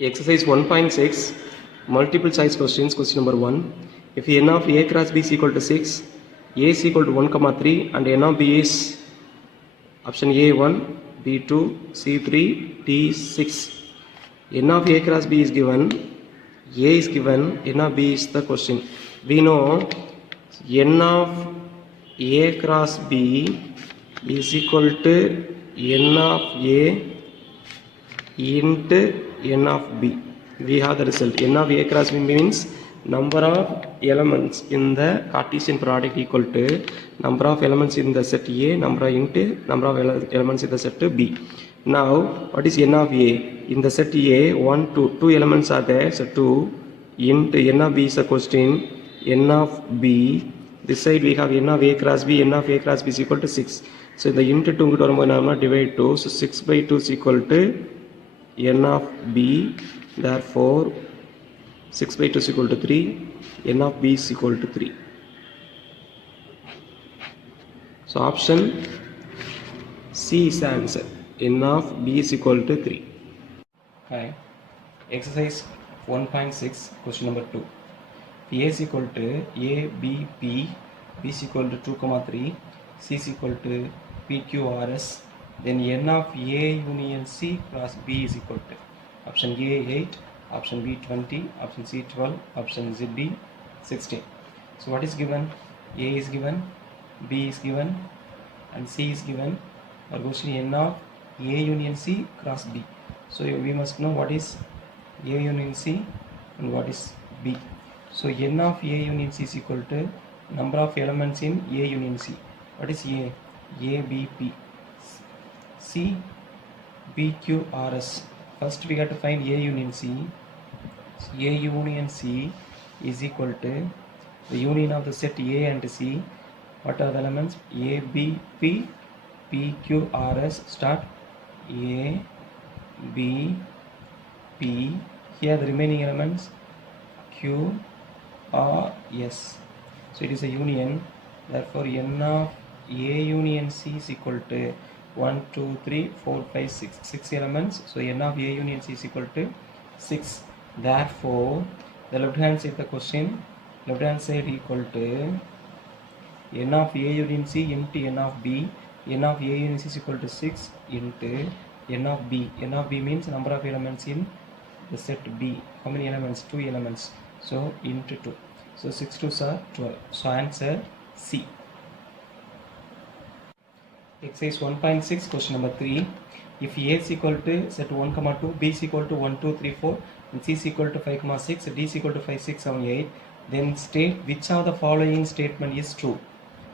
Exercise 1.6 multiple choice questions. Question number 1. If n of a cross b is equal to 6, a is equal to 1, 3 and n of b is option A 1, B 2, C 3, D 6. N of a cross b is given, A is given, n of b is the question. We know n of a cross b is equal to n of a into n of b. We have the result. N of a cross b means number of elements in the Cartesian product equal to number of elements in the set A number into number of elements in the set B. Now what is n of a? In the set A 1, 2 elements are there, so 2 into n of b is the question. N of b, this side we have n of a cross b, n of a cross b is equal to 6. So the into 2 divide 2, so 6 by 2 is equal to n of b, therefore 6 by 2 is equal to 3, n of b is equal to 3. So option C is the answer. N of b is equal to 3. Hi. Exercise 1.6 question number 2. A is equal to a, b, p, b is equal to 2, 3, c is equal to p, q, r, s. Then n of a union c cross b is equal to option A 8, option B 20, option C 12, option Z D 16. So what is given? A is given, B is given and C is given. Our question n of a union c cross b. So we must know what is a union c and what is b. So n of a union c is equal to number of elements in a union c. What is a? A, B, P. C, B, Q, R, S. First we have to find A union C. A union C is equal to the union of the set A and C. What are the elements? A, B, P, P, Q, R, S. Start. A, B, P. Here the remaining elements Q, R, S. So it is a union. Therefore n of A union C is equal to 1, 2, 3, 4, 5, 6. 6 elements. So n of A union C is equal to 6. Therefore, the left hand side of the question, left hand side equal to n of A union C into n of B. N of A union C is equal to 6 into n of B. N of B means number of elements in the set B. How many elements? 2 elements. So into 2. So 6 2s are 12. So answer C. Exercise 1.6 question number 3. If A is equal to set 1, 2, B is equal to 1, 2, 3, 4 and C is equal to 5, 6, D is equal to 5, 6, 7, 8, then state which of the following statement is true.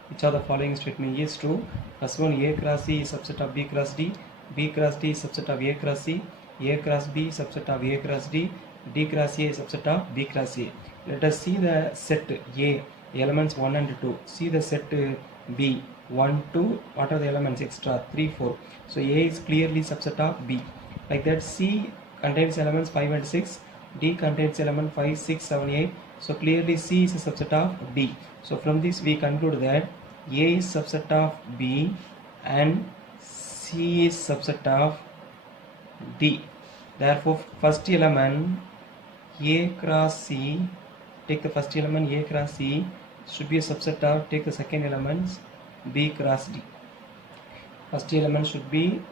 Which of the following statement is true? First one, A cross C is subset of B cross D, B cross D is subset of A cross C, A cross B is subset of A cross D, D cross A is subset of B cross A. Let us see the set A, elements 1 and 2. See the set B, 1, 2, what are the elements extra? 3, 4. So A is clearly subset of B. Like that, C contains elements 5 and 6, D contains element 5, 6, 7, 8. So clearly C is a subset of D. So from this we conclude that A is subset of B and C is subset of D. Therefore, first element A cross C, take the first element A cross C, should be a subset of, take the second elements B cross D. First element should be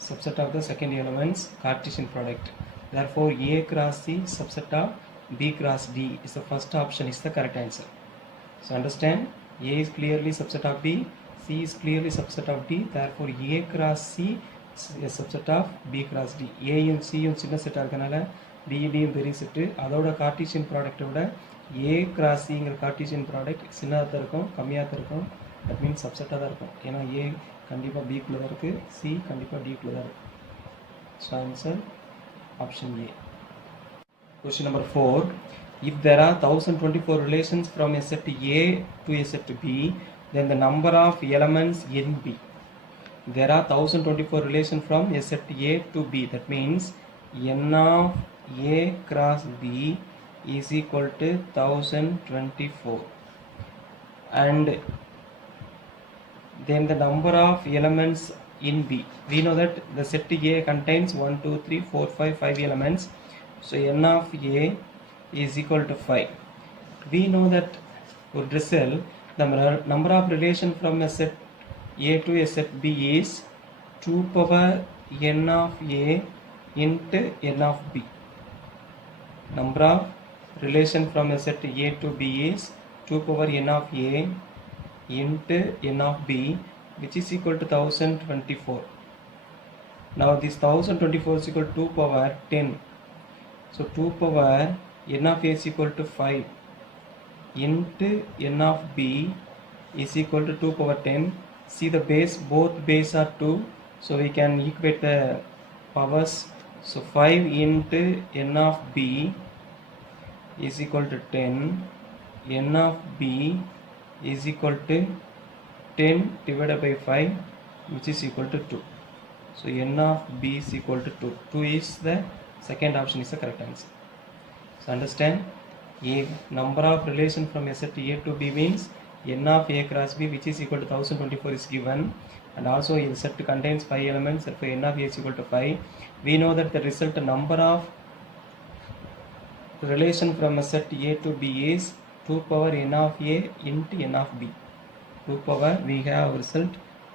subset of the second element's Cartesian product. Therefore, A cross C subset of B cross D is the first option, is the correct answer. So understand, A is clearly subset of B, C is clearly subset of D. Therefore, A cross C is a subset of B cross D. A and C and சின்ன செட்டாக இருக்கனால D பெரிய set. அதோட Cartesian ப்ராடக்ட்டை விட A cross Cங்கிற Cartesian product சின்னதாக தான் இருக்கும், கம்மியாக தான் இருக்கும். தட் மீன்ஸ் சப்செட்டாக தான் இருக்கும். ஏன்னா A கண்டிப்பாக Bக்குள்ளே தான் இருக்குது, C கண்டிப்பாக Dக்குள்ளே தான் இருக்குது. So answer option A. Question number 4. If there are 1024 relations from a set A to a set B, then the number of elements in B. There are 1024 relations from a set A to B. That means n of A cross B is equal to 1024. And then the number of elements in B. We know that the set A contains 1, 2, 3, 4, 5, 5 elements. So n of A is equal to 5. We know that would result the number of relation from a set A to a set B is 2 power n of A into n of B. Number of relation from a set A to B is 2 power n of A into n of B, which is equal to 1024. Now this 1024 is equal to 2 power 10. So 2 power n of A is equal to 5 into n of B is equal to 2 power 10. See the base, both base are 2, so we can equate the powers. So 5 into n of B is equal to 10. N of B is equal to 10 divided by 5, which is equal to 2. So n of B is equal to 2. 2 is the second option is the correct answer. So understand, a number of relation from a set A to B means n of A cross B, which is equal to 1024 is given, and also the set contains 5 elements, therefore n of A is equal to 5. We know that the result number of relation from a set A to B is 2 power n of A into n of B. 2 power, we have result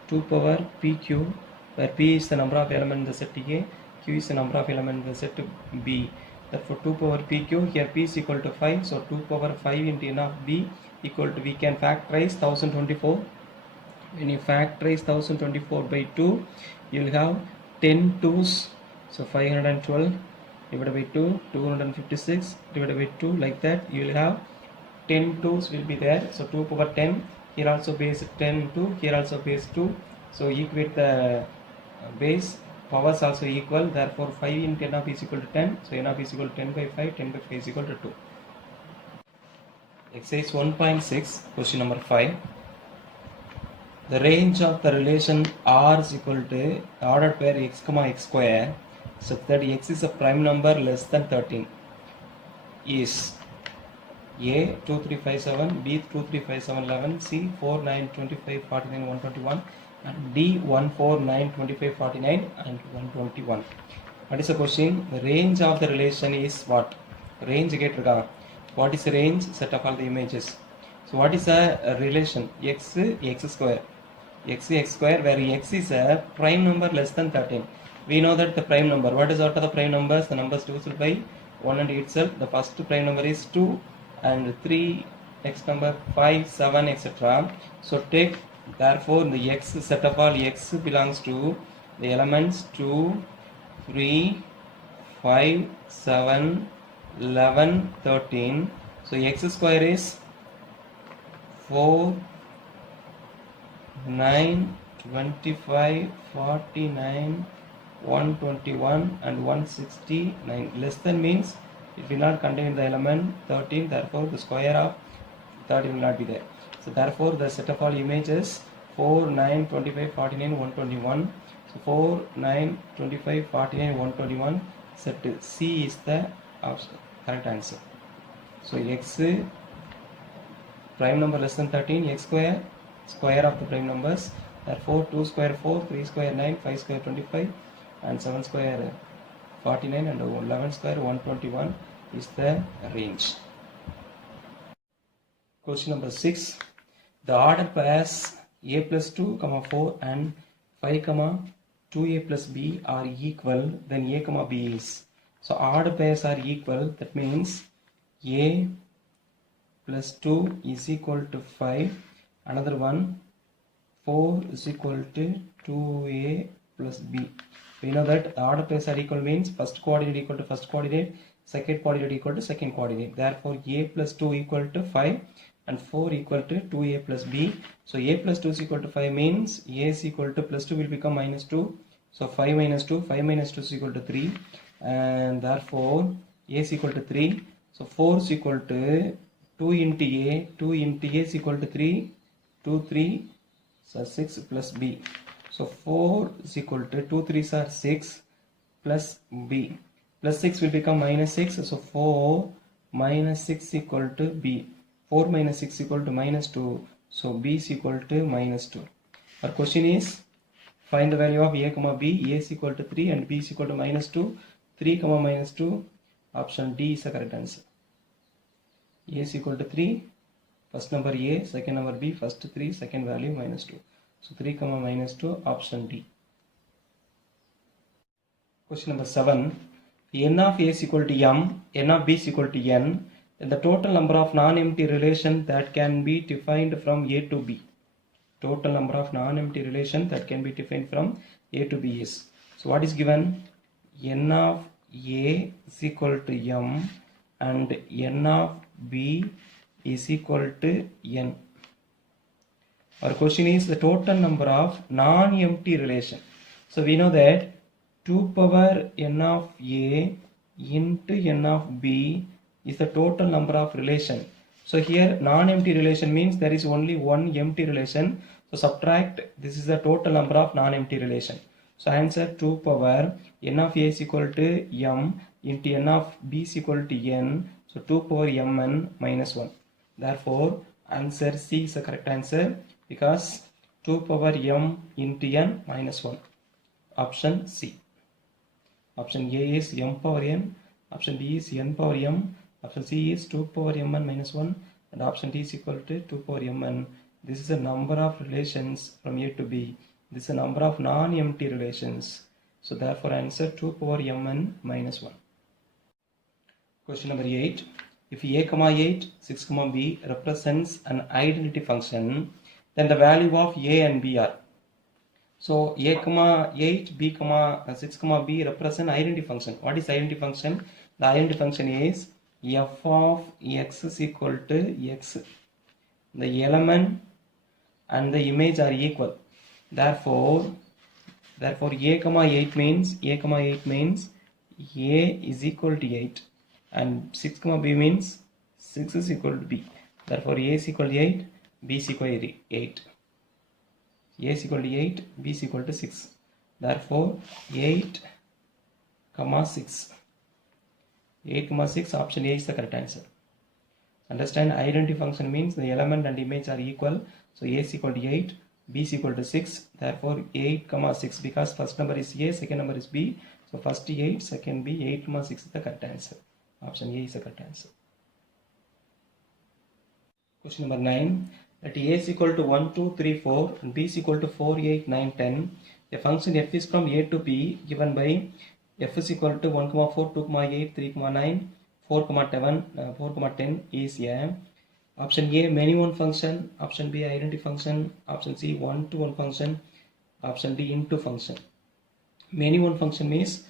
2 power PQ, where P is the number of elements in the set A, Q is the number of elements in the set B. Therefore 2 power PQ, here P is equal to 5, so 2 power 5 into n of B equal to, we can factorize 1024. When you factorize 1024 by 2, you will have 10 2's, so 512 divided by 2, 256 divided by 2, like that you will have 10 2's will be there. So 2 power 10, here also base 10 2, here also base 2, so equate the base, powers also equal, therefore 5 into n of B is equal to 10, so n of B is equal to 10 by 5, 10 by 5 is equal to 2. Exercise 1.6, question number 5. The range of the relation R is equal to ordered pair x comma x square such that x is a prime number less than 13 is A 2 3 5 7, B 2 3 5 7 11, C 4 9 25 49 121, and D 1 4 9 25 49 and 121. What is the question? The range of the relation is what? Range கேட்டிருக்காங்க. What is the range? Set of all the images. So what is a relation? X square. X square, where x is a prime number less than 13. We know that the prime number. What is out of the prime numbers? The numbers divisible by 1 and itself. The first prime number is 2 and 3. Next number 5, 7, etc. So take, therefore the x set of all x belongs to the elements 2, 3, 5, 7, 11, 13. So x square is 4, 9, 25, 49, 121 and 169. Less than means it will not contain the element 13, therefore the square of 13 will not be there. So therefore the set of all images 4, 9, 25, 49, 121. So 4, 9, 25, 49, 121. Set C is the option, correct answer. So x prime number less than 13, x square, square of the prime numbers, therefore 2 square 4, 3 square 9, 5 square 25 and 7 square 49 and 11 square 121 is the range. Question number 6. The order pairs a plus 2, 4 and 5, 2a plus b are equal, then a, b is. So order pairs are equal, that means a plus 2 is equal to 5, another one 4 is equal to 2a plus b. We know that the order pairs are equal means first coordinate equal to first coordinate, second coordinate equal to second coordinate. Therefore a plus 2 equal to 5 and 4 equal to 2a plus b. So a plus 2 is equal to 5 means a is equal to plus 2 will become minus 2. So 5 minus 2, 5 minus 2 is equal to 3, and therefore a is equal to 3. So 4 is equal to 2 into a, 2 into a is equal to 3, 2, 3, so 6 plus b. So 4 is equal to 2 3s are 6 plus b. Plus 6 will become minus 6. So 4 minus 6 equal to b. 4 minus 6 equal to minus 2. So b is equal to minus 2. Our question is Find the value of a comma b. A is equal to 3 and b is equal to minus 2. 3 comma minus 2. Option D is the correct answer. A is equal to 3. First number A, second number B, first 3, second value minus 2. So 3 comma minus 2, option D. Question number 7. N of A is equal to M, N of B is equal to N, then the total number of non-empty relations that can be defined from A to B. Total number of non-empty relations that can be defined from A to B is. So what is given? N of A is equal to M and N of B is equal to N. Our question is the total number of non-empty relation. So we know that 2 power N of A into N of B is the total number of relation. So here non-empty relation means there is only one empty relation. So subtract, this is the total number of non-empty relation. So answer 2 power N of A is equal to M into N of B is equal to N. So 2 power Mn minus 1. Therefore answer C is the correct answer because 2 power M into N minus 1. Option C. Option A is M power N, option B is N power M, option C is 2 power Mn minus 1 and option D is equal to 2 power Mn. This is the number of relations from A to B. This is the number of non-empty relations. So therefore answer 2 power Mn minus 1. Question number 8. If A comma 8, 6 comma B represents an identity function, then the value of A and B are. So A comma 8, B comma 6 comma B represent identity function. What is identity function? The identity function is f of x is equal to x. The element and the image are equal. Therefore A comma 8 means A is equal to 8 and 6 comma B means 6 is equal to B. Therefore A is equal to 8, B is equal to 8. A is equal to 8, B is equal to 6. Therefore 8 comma 6. 8 comma 6, option A is the correct answer. Understand, identity function means the element and image are equal. So A is equal to 8, B is equal to 6. Therefore 8 comma 6, because first number is A, second number is B. So first 8, second B, 8 comma 6 is the correct answer. Option A is the correct answer. Question number 9. That A is equal to 1, 2, 3, 4 and B is equal to 4, 8, 9, 10. A function f is from A to B given by f is equal to 1, 4, 2, 8, 3, 9, 4, 10 is a. Option A, many one function. Option B, identity function. Option C, 1 to 1 function. Option D, into function. Many one function means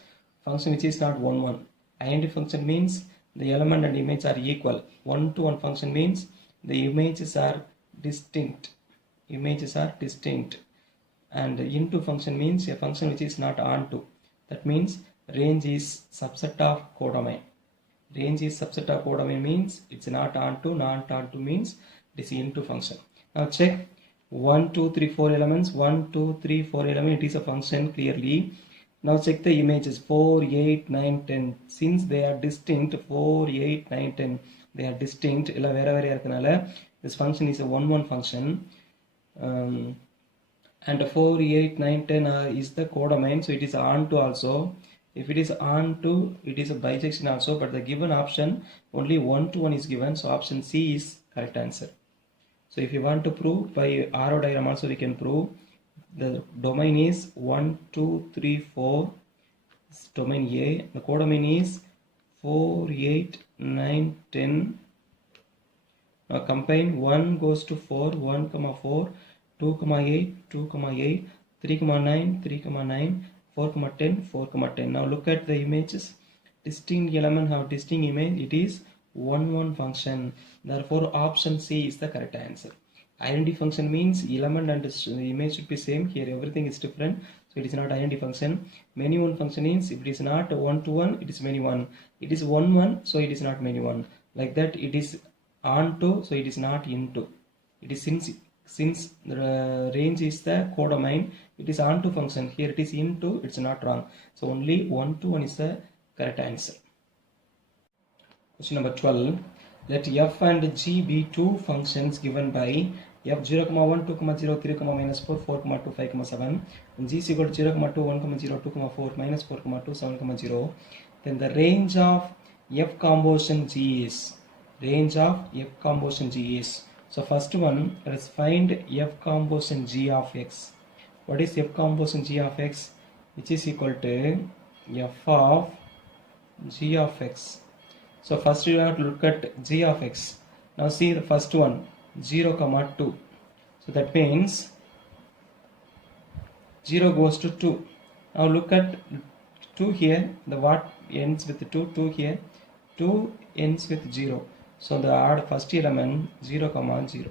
function which is not 1, 1. Identity function means the element and image are equal. 1 to 1 function means the images are distinct. And into function means a function which is not onto. That means range is subset of codomain. Range is subset of codomain means it's not onto, not onto means it is into function. Now check 1, 2, 3, 4 elements. 1, 2, 3, 4 elements. It is a function clearly. Now check the images 4, 8, 9, 10. Since they are distinct, 4, 8, 9, 10, they are distinct. This function is a 1, 1 function. And 4, 8, 9, 10 is the codomain. So it is onto also. If it is onto, it is a bijection also. But the given option, only 1 to 1 is given. So option C is correct answer. So if you want to prove by arrow diagram also we can prove. The domain is 1, 2, 3, 4. It's domain A. The codomain is 4, 8, 9, 10. Now combine 1 goes to 4, 1, 4, 2, 8, 2, 8, 3, 9, 3, 9, 4, 10, 4, 10. Now look at the images. Distinct element have distinct image. It is 1, 1 function. Therefore option C is the correct answer. Identity function means element and image should be same. Here everything is different. So it is not identity function. Many one function means if it is not 1 to 1, it is many one. It is 1, 1, so it is not many one. Like that it is onto, so it is not into. It is since the range is the codomain, it is onto function. Here it is into, it's not wrong. So only 1 to 1 is the correct answer. Question number 12. Let f and g be two functions given by f 0, 1, 2, 0, 3, minus 4, 4, 2, 5, 7. And g is equal to 0, 2, 1, 0, 2, 4, minus 4, 2, 7, 0. Then the range of f composition g is, range of f composition g is. So first one, let's find f composition g of x. What is f composition g of x? Which is equal to f of g of x. So first you have to look at g of x. Now see the first one, 0, 2. So that means 0 goes to 2. Now look at 2 here, the what ends with 2, 2 here, 2 ends with 0. So the add first element 0, 0.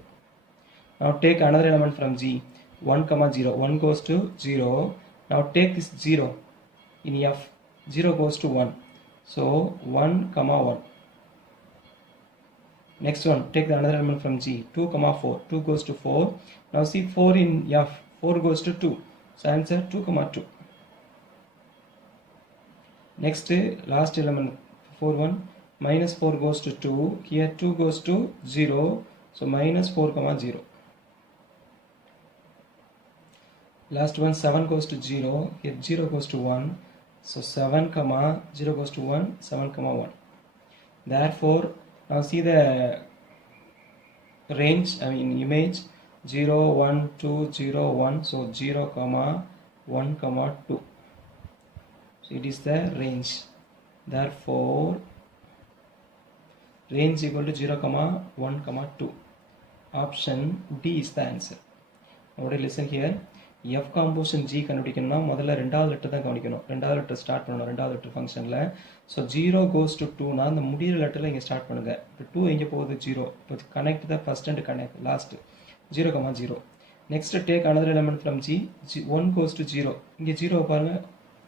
Now take another element from g, 1, 0. 1 goes to 0. Now take this 0 in f, 0 goes to 1. So 1, 1. Next one, take the another element from g, 2, 4. 2 goes to 4. Now see 4 in f, 4 goes to 2. So answer 2, 2. Next, last element 4, 1. Minus 4 goes to 2. Here 2 goes to 0. So minus 4, 0. Last one, 7 goes to 0. Here 0 goes to 1. So 7, 0 goes to 1. 7, 1. Therefore, now see the range, image 0, 1, 2, 0, 1. So 0, 1, 2. So it is the range. Therefore, range equal to 0, 1, 2. Option D is the answer. Now listen here. f composition g கண்டுபிடிக்கணும்னா முதல்ல ரெண்டாவது letter தான் கவனிக்கணும். ரெண்டாவது letter start பண்ணணும் ரெண்டாவது letter ஃபங்க்ஷனில். So 0 goes to 2னா அந்த முடிகிற லெட்டரில் இங்கே ஸ்டார்ட் பண்ணுங்கள். இப்போ 2 எங்கே போகுது 0. இப்போ connect the first and connect last 0, 0. Next take another element from G, 1 goes to 0. இங்கே 0 பாருங்கள்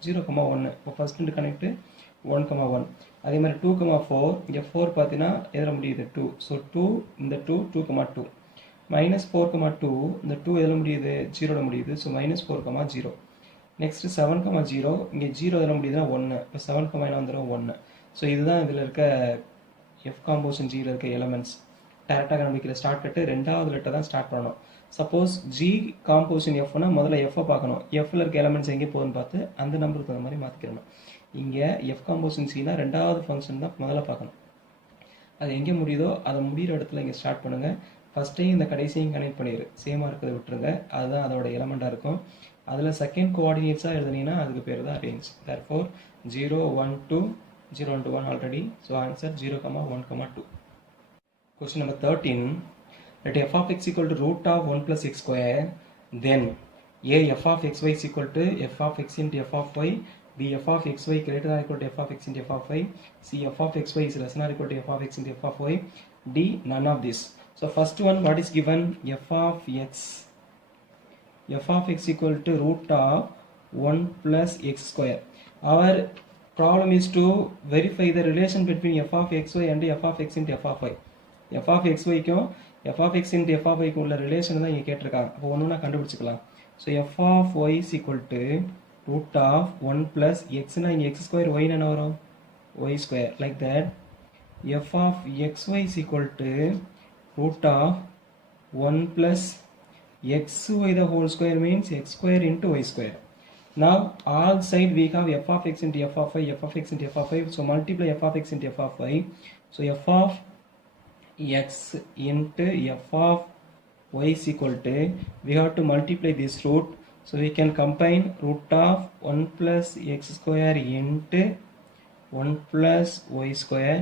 0, 1. இப்போ ஃபர்ஸ்ட் அண்ட் கனெக்ட் 1, 1. அதே மாதிரி 2, 4. இங்கே 4 பார்த்தீங்கன்னா எதில் முடியுது 2. ஸோ 2 இந்த 2, 2, 2. minus 4, 2, இந்த 2 எதில் முடியுது 0 முடியுது. So minus 4, 0. நெக்ஸ்ட் 7, 0. இங்கே 0 எதில் முடியுதுன்னா 1. இப்போ 7, வந்துடும் 1. ஸோ இதுதான் இதில் இருக்க எஃப் காம்போசிஷன் ஜியில் இருக்க எலமெண்ட்ஸ். டேரெக்டாக கண்டுபிடிக்கிற ஸ்டார்ட் கட்டு ரெண்டாவது லெட்டர் தான் ஸ்டார்ட் பண்ணணும். சப்போஸ் ஜி காம்போசிஷன் எஃப்னா முதல்ல எஃப்ஐ பார்க்கணும். எஃப்ல இருக்க எலமெண்ட்ஸ் எங்கே போகுதுன்னு பார்த்து அந்த நம்பருக்கு தகுந்த மாதிரி மாற்றிக்கிறணும். இங்கே எஃப் காம்போசிஷன் சினா ரெண்டாவது ஃபங்க்ஷன் தான் முதல்ல பார்க்கணும். அது எங்கே முடியுதோ அதை முடிகிற இடத்துல இங்கே ஸ்டார்ட் பண்ணுங்கள். ஃபஸ்ட்டையும் இந்த கடைசியும் கனெக்ட் பண்ணிடு, சேமாக இருக்கிறத விட்டுருங்க. அதுதான் அதோட எலமெண்ட்டாக இருக்கும். அதில் செகண்ட் கோஆர்டினேட்ஸாக எழுதுனீங்கன்னா அதுக்கு பேர் தான் range. Therefore 0, 1, 2, 0, 1, 1 already. So answer 0, 1, 2. Question number 13. Let f of x equal to root of 1 plus x square. Then a f of xy is equal to f of x into f of y. B f of xy greater than or equal to f of x into f of y. C f of xy is less than or equal to f of x into f of y. D none of this. So first one, what is given? F of x. F of x equal to root of 1 plus x square. Our problem is to verify the relation between f of xy and f of x into f of y. f of xy க்கும் f of x into f of y க்கும் உள்ள relation தான் இங்கே கேட்டிருக்காங்க. அப்போ ஒன்றுனா கண்டுபிடிச்சிக்கலாம். So f of y is equal to root of 1 plus x னா இங்கே x square y என்ன வரும் y square. Like that f of xy is equal to root of 1 plus xy the whole square means x square into y square. Now all side we have f of x into f of y, f of x into f of y. So multiply f of x into f of y. So f of x into f of y is equal to, we have to multiply this root. So we can combine root of 1 plus x square into 1 plus y square,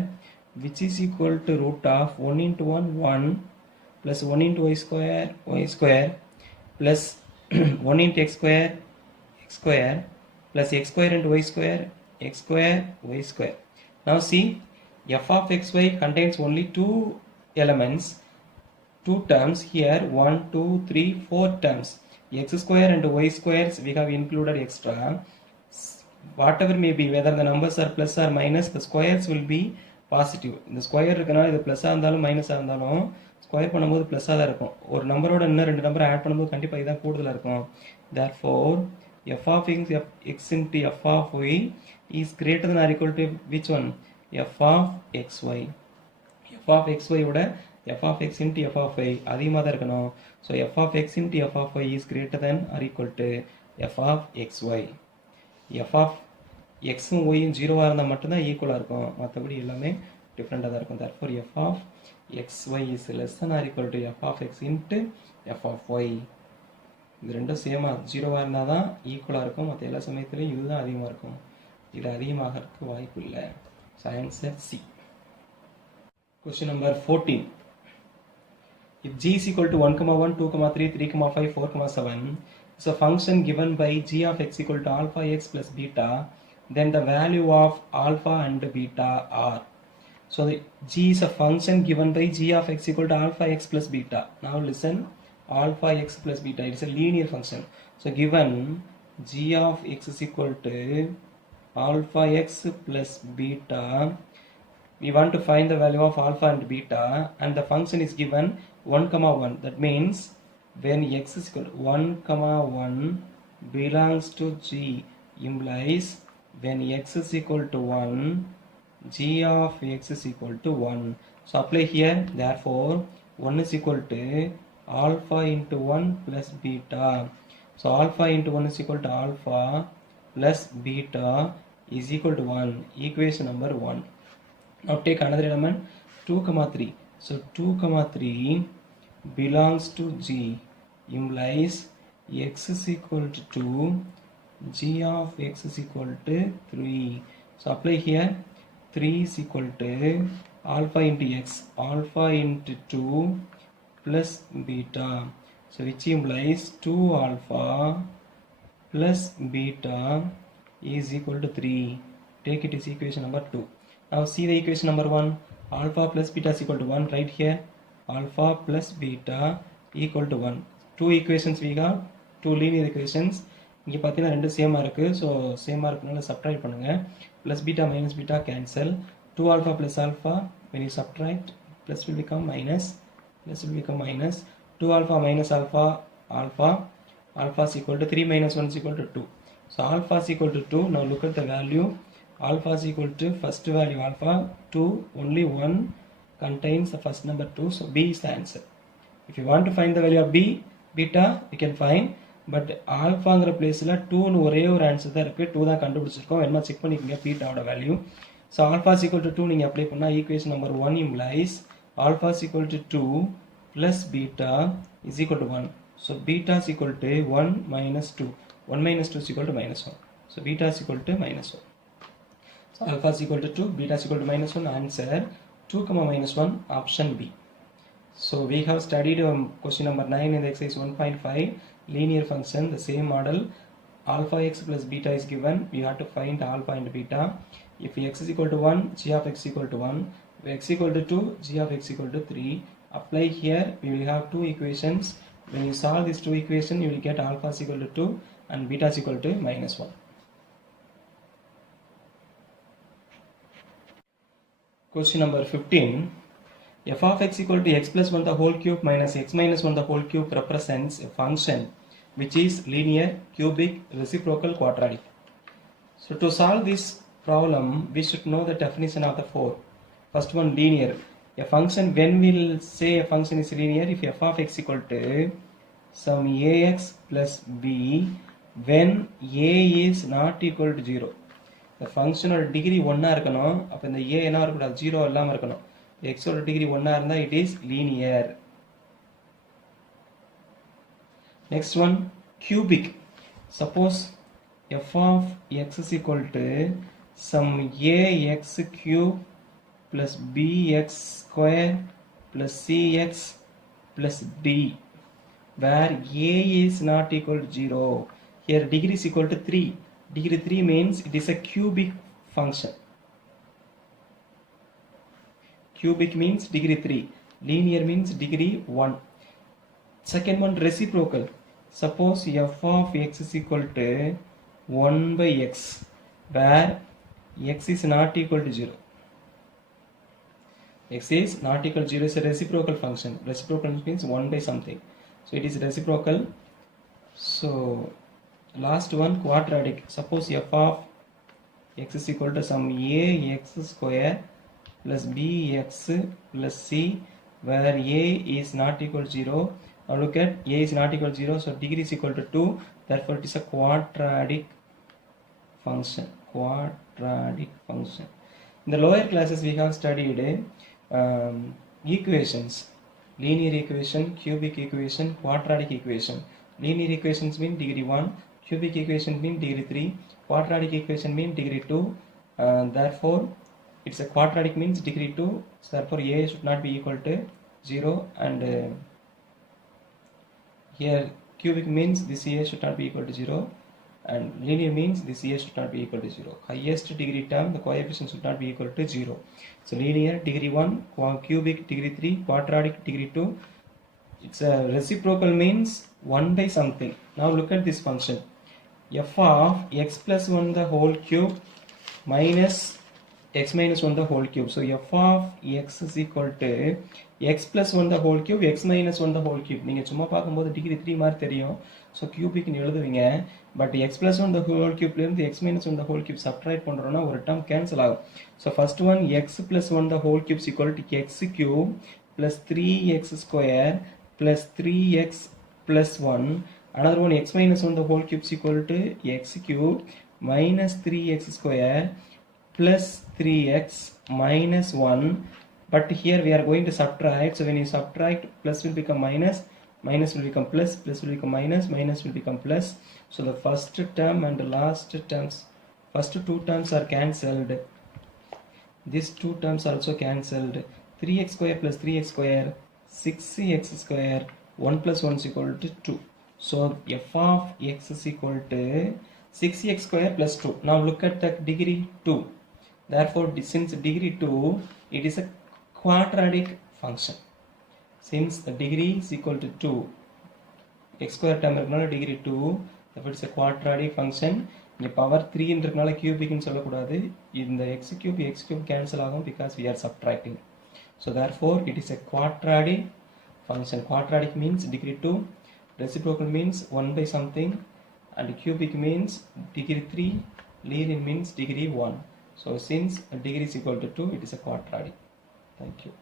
which is equal to root of 1 into 1, 1 plus 1 into y square plus 1 into x square plus x square into y square, x square, y square. Now see, f of xy contains only two elements, two terms here, 1, 2, 3, 4 terms. X square and y squares we have included extra. Whatever may be, whether the numbers are plus or minus, the squares will be positive. இந்த square இருக்கனால இது ப்ளஸ்ஸாக இருந்தாலும் மைனஸாக இருந்தாலும் square பண்ணும்போது ப்ளஸ்ஸாக தான் இருக்கும். ஒரு நம்பரோட இன்னும் ரெண்டு நம்பரை ஆட் பண்ணும்போது கண்டிப்பாக இதுதான் கூடுதலாக இருக்கும். Therefore f of x into f of y is greater than or equal to which one? f of xy. f of xy ஓட f of x into f of y அதிகமாக தான் இருக்கணும். So f of x into f of y is greater than or equal to f of xy. f of xும் yயும் 0 இருந்தால் மட்டும்தான் ஈக்குவலாக இருக்கும், மற்றபடி எல்லாமே டிஃப்ரெண்ட்டாக தான் இருக்கும். therefore f of xy is less than or equal to f of x into f of y. இது ரெண்டும் சேமாக 0 இருந்தால் தான் ஈக்குவலாக இருக்கும், மற்ற எல்லா சமயத்துலையும் இதுதான் அதிகமாக இருக்கும். இது அதிகமாகிறதுக்கு வாய்ப்பு இல்லை. So answer C. Question number 14. If g is equal to 1, 1, 2, 3, 3, 5, 4, 7 is a function given by g of x equal to alpha x plus beta, then the value of alpha and beta are. So the g is a function given by g of x equal to alpha x plus beta. Now listen, alpha x plus beta, it is a linear function. So given g of x is equal to alpha x plus beta, we want to find the value of alpha and beta, and the function is given 1, 1. That means when x is equal to 1, 1 belongs to g implies when x is equal to 1, g of x is equal to 1. So apply here, therefore 1 is equal to alpha into 1 plus beta. So alpha into 1 is equal to alpha plus beta is equal to 1. Equation number 1. Now take another element 2, 3. So 2, 3 belongs to g implies x is equal to 2, g of x is equal to 3. So apply here, 3 is equal to alpha into x, alpha into 2 plus beta. So which implies 2 alpha plus beta is equal to 3. Take it as equation number 2. Now see the equation number 1, alpha plus beta is equal to 1, right here, alpha plus beta equal to 1. Two equations we got, two linear equations. இங்கே பார்த்தீங்கன்னா ரெண்டு சேமாக இருக்குது, so சேமாக இருக்குனால subtract பண்ணுங்கள். Plus beta minus beta cancel. 2 alpha plus alpha, when you subtract, plus will become minus, plus will become minus. 2 alpha minus alpha, alpha, alpha is equal to 3 minus 1 is equal to 2. So alpha is equal to 2. Now look at the value. Alpha is equal to first value alpha 2, only 1 contains the first number 2, so B is the answer. If you want to find the value of B, beta, you can find, but alphaங்கிற பிளேஸில் 2னு ஒரே ஒரு answer தான் இருக்குது, 2 தான் கண்டுபிடிச்சிருக்கோம். வேணுமா check பண்ணிக்கோங்க பீட்டாவோட value. So alpha is equal to 2 நீங்கள் அப்ளை பண்ணால் equation number 1 implies alpha is equal to 2 plus beta is equal to 1. So beta is equal to 1 minus 2. 1 minus 2 is equal to minus 1. So beta is equal to minus 1. So alpha is equal to 2, beta is equal to minus 1. Answer 2, minus 1, option B. So we have studied question number 9 in the exercise 1.5, linear function, the same model. Alpha x plus beta is given. We have to find alpha and beta. If x is equal to 1, g of x equal to 1. If x equal to 2, g of x equal to 3. Apply here, we will have two equations. When you solve these two equations, you will get alpha is equal to 2 and beta is equal to minus 1. Question number 15. F of x equal to x plus 1 the whole cube minus x minus 1 the whole cube represents a function which is linear, cubic, reciprocal, quadratic. So to solve this problem, we should know the definition of the four. First one, linear. A function, when we will say a function is linear, if f of x equal to some ax plus b, when a is not equal to 0. The function or degree 1 இருக்கணும், அப்போ இந்த a என்ன இருக்கக்கூடாது, 0 இல்லாமல் இருக்கணும். x ஓட degree 1 இருந்தால் it is linear. Next one, cubic. Suppose f of x is equal to some ax cube plus bx square plus cx plus d, where a is not equal to 0. Here degree is equal to 3. Degree 3 means it is a cubic function. Cubic means degree 3. Linear means degree 1. Second one, reciprocal. Suppose f of x is equal to 1 by x, where x is not equal to 0. X is not equal to 0 is a reciprocal function. Reciprocal means 1 by something. So it is reciprocal. So last one, quadratic. Suppose f of x is equal to some ax square plus bx plus c where a is not equal to 0. Now look at a is not equal to 0, so degree is equal to 2, therefore it is a quadratic function. In the lower classes we have studied equations, linear equation, cubic equation, quadratic equation. Linear equations mean degree 1, cubic equation mean degree 3, quadratic equation mean degree 2. Therefore it's a quadratic means degree 2, so therefore a should not be equal to 0, and here cubic means this a should not be equal to 0, and linear means this a should not be equal to 0. Highest degree term, the coefficient should not be equal to 0. So linear degree 1, cubic degree 3, quadratic degree 2. It's a reciprocal means 1 by something. Now look at this function. F of x plus 1 the whole cube minus x minus 1 the whole cube. So f of x is equal to x plus 1 the whole cube, x minus 1 the whole cube. நீங்கள் சும்மா பார்க்கும்போது degree 3 மாதிரி தெரியும். So கியூபிக்னு எழுதுவீங்க. But x plus 1 the whole cubeலேருந்து x minus 1 the whole cube subtract பண்ணுறோன்னா ஒரு term cancel ஆகும். So first one x plus 1 the whole cube is equal to x cube plus 3x square plus 3x plus 1. Another one x minus 1 the whole cube is equal to x cube minus 3x square plus 3x minus 1. But here we are going to subtract. So when you subtract, plus will become minus, minus will become plus, plus will become minus, minus will become plus. So the first term and the last terms, first two terms are cancelled. These two terms are also cancelled. 3x square plus 3x square, 6x square, 1 plus 1 is equal to 2. So f of x is equal to 6x square plus 2. Now look at the degree 2. Therefore, since degree 2, it is a quadratic function. Since the degree is equal to 2, x square term இருக்கனால degree 2, therefore it's a quadratic function. இங்க power 3 இருக்கனால cubic ன்னு சொல்லக்கூடாது. இந்த x cube cancel ஆகும் because we are subtracting. So therefore, it is a quadratic function. Quadratic means degree 2, reciprocal means 1 by something, and cubic means degree 3, linear means degree 1. So since a degree is equal to 2, it is a quadratic. Thank you.